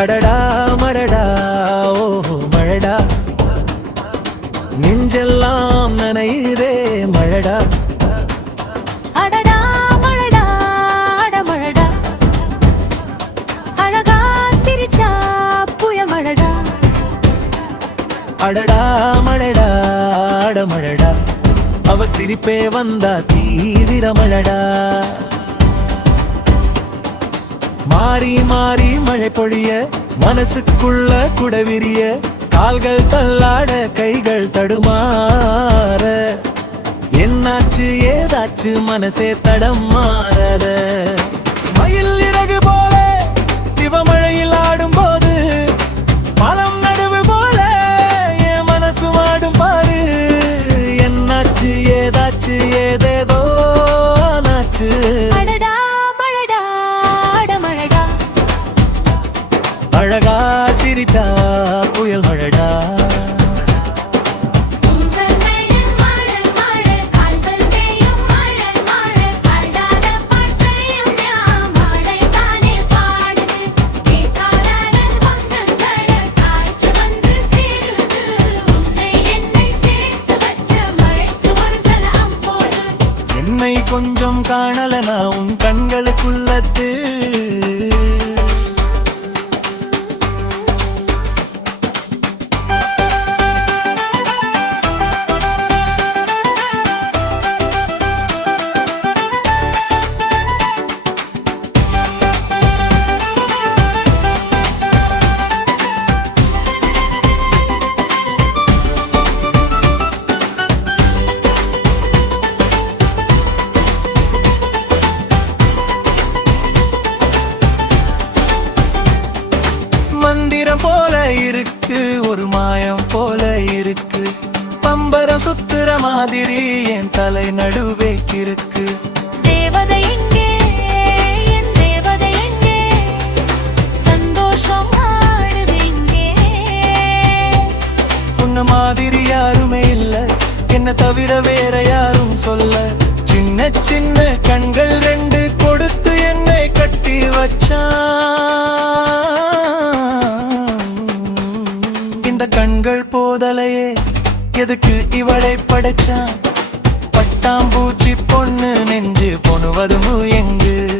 அடடா மடடா ஓஹோ மழடா. நெஞ்செல்லாம் நனையுதே மழடா. அடடா மழடா அடமழடா அவ சிரிப்பே வந்தா தீவிர மழடா. மாறி மாறி மழை பொழிய மனசுக்குள்ள குடவிரிய கால்கள் தள்ளாட கைகள் தடுமாற. என்னாச்சு ஏதாச்சு மனசே தடம் மாறாத. மயில் இறகு போல திவமழையில் ஆடும்போது பழம் நடுவு போல என் மனசு ஆடும் பாரு. என்னாச்சு ஏதாச்சு ஏதேதோ ஆனாச்சு. அழகா சிரிச்சா புயல் மழடா. என்னை கொஞ்சம் காணலனா உன் கண்களுக்குள்ளத்து. மாதிரி என் தலை நடுவே இருக்கு தேவதை எங்கே? என் தேவதை எங்கே? சந்தோஷம் உன்ன மாதிரி யாருமே இல்ல. என்ன தவிர வேற யாரும் சொல்ல. சின்ன சின்ன கண்கள் ரெண்டு கொடுத்து என்னை கட்டி வச்சான் இந்த கண்கள் போதலையே எதுக்கு இவளை படைச்சான்? பட்டாம்பூச்சி பொண்ணு நெஞ்சு பொணுவதும் எங்கு?